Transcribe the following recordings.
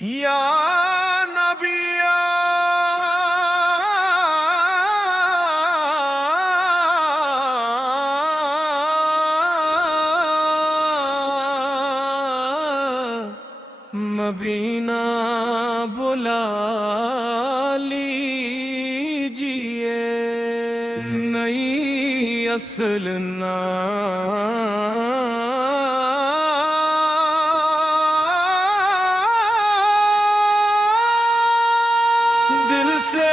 یا نبی مبینہ بلا لیجئے نئی اصل دل سے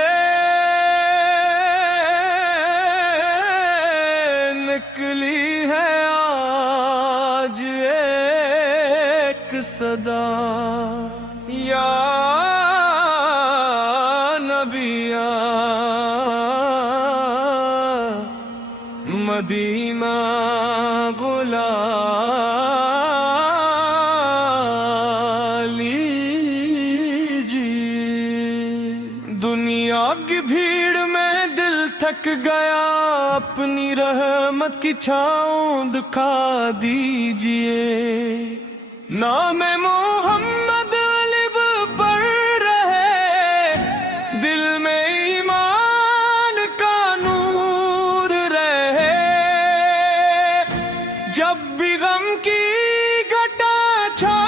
نکلی ہے آج ایک صدا یا نبی مدینہ بلا دنیا کی بھیڑ میں دل تھک گیا اپنی رحمت کی چھاؤں دکھا دیجئے نام محمد لب پر رہے دل میں ایمان کا نور رہے جب بھی غم کی گھٹا چھا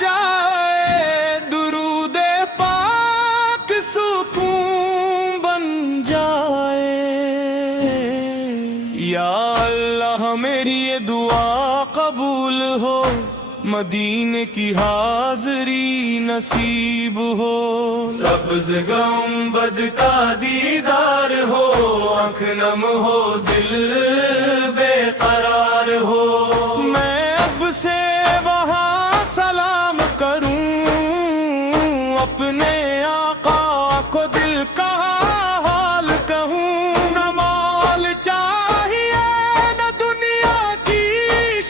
جائے درود پاک سکون بن جائے یا اللہ میری یہ دعا قبول ہو مدینے کی حاضری نصیب ہو سبز گنبد کا دیدار ہو آنکھ نم ہو دل بے قرار ہو میں اب سے وہاں سلام کروں اپنے آقا کو دل کا حال کہوں نہ مال چاہیے نہ دنیا کی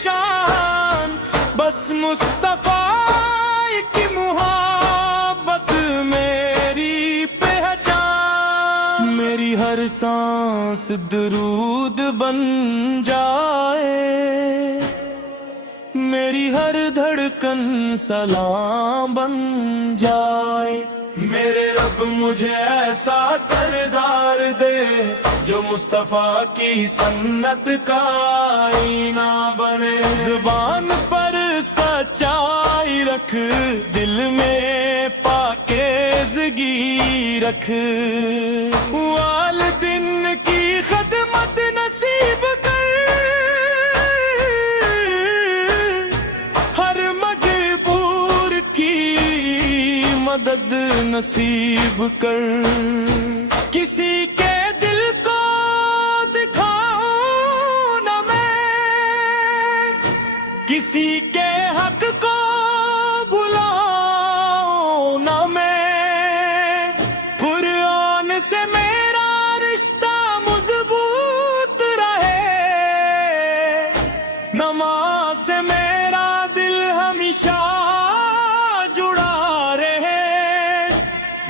شان بس مصطفیٰ کی محبت میری پہچان میری ہر سانس درود بن جائے میری ہر دھڑکن سلام بن جائے میرے رب مجھے ایسا کردار دے جو مصطفیٰ کی سنت کا آئینہ بنے زبان پر سچائی رکھ دل میں پاکیزگی رکھ والدین کی خدمت نصیب کر ہر مجبور کی مدد نصیب کر کسی کے دل کو دکھاؤں نہ میں کسی کے حق کو بلاؤں نہ میں قرآن سے میرا رشتہ مضبوط رہے نماز سے میرا دل ہمیشہ جڑا رہے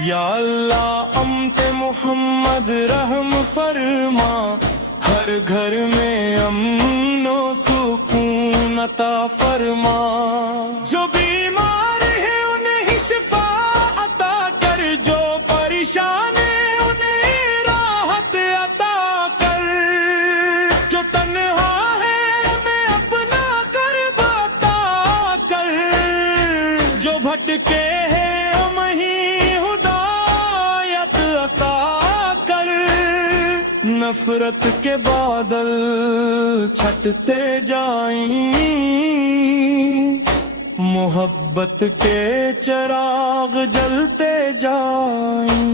یا اللہ امت محمد رحم فرما ہر گھر میں امن و سکون عطا فرما جو بیمار ہے انہیں شفا عطا کر جو پریشان ہے انہیں راحت عطا کر جو تنہا ہے میں اپنا کرب عطا کر جو بھٹکے ہیں وہیں ہدایت عطا کر نفرت کے بادل چھٹتے جائیں محبت کے چراغ جلتے جائیں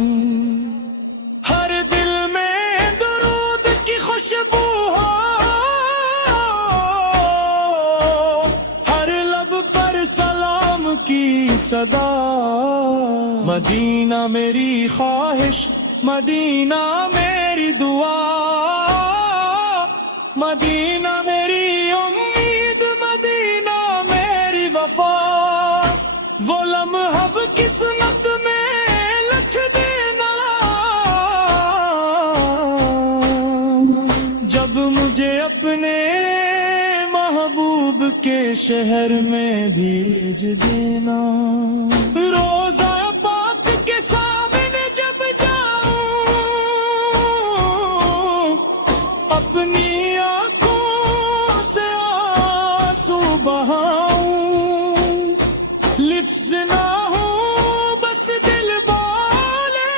ہر دل میں درود کی خوشبو ہو ہر لب پر سلام کی صدا مدینہ میری خواہش مدینہ میری دعا مدینہ میری امید مدینہ میری وفا وہ لمحہ قسمت میں لکھ دینا جب مجھے اپنے محبوب کے شہر میں بھیج دینا. روزہ پاک کے سامنے جب جاؤں اپنی آنکھوں سے آنسو بہاؤں. لفظ نہ ہو بس دل بولے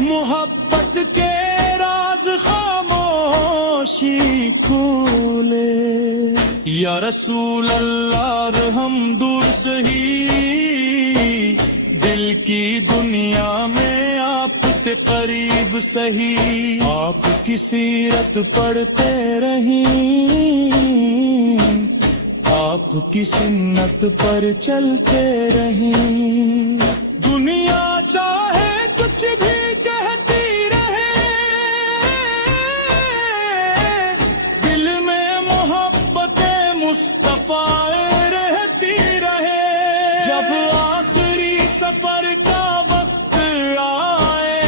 محبت کے راز خاموشی کھولے. یا رسول اللہ ہم دور سہی دل کی دنیا میں آپ تے قریب سہی. آپ کی سیرت پڑھتے رہیں آپ کی سنت پر چلتے رہیں. دنیا چاہے کچھ بھی کہتی رہے دل میں محبت مصطفیٰ رہتی رہے. جب آخری سفر کا وقت آئے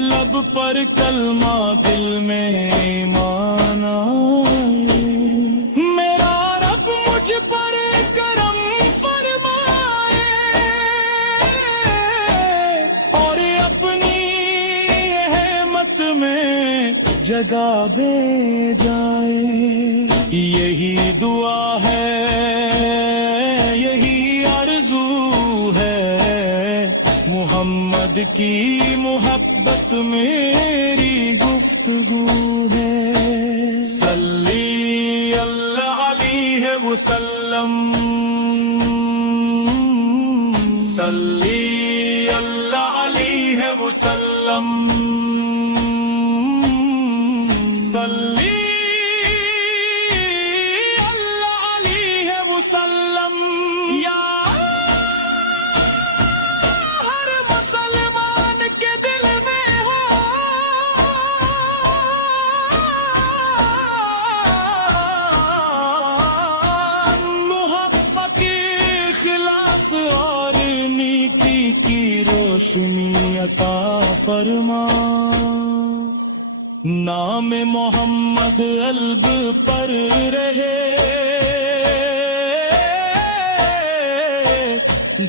لب پر کلمہ دل میں ایمان آئے. میرا رب مجھ پر کرم فرمائے اور اپنی رحمت میں جگہ بھیجائے. یہی دعا ہے یہی آرزو ہے محمد کی محبت میری گفتگو ہے. صلی اللہ علیہ وسلم صلی اللہ علیہ وسلم صلی اللہ علیہ وسلم. یا ہر مسلمان کے دل میں ہو محبت اخلاص اور نیکی کی روشنی عطا فرما. نام محمد قلب پر رہے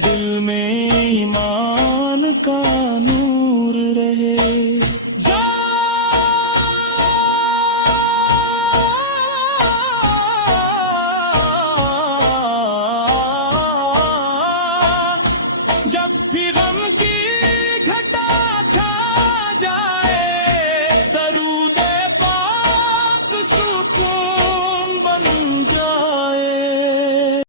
دل میں ایمان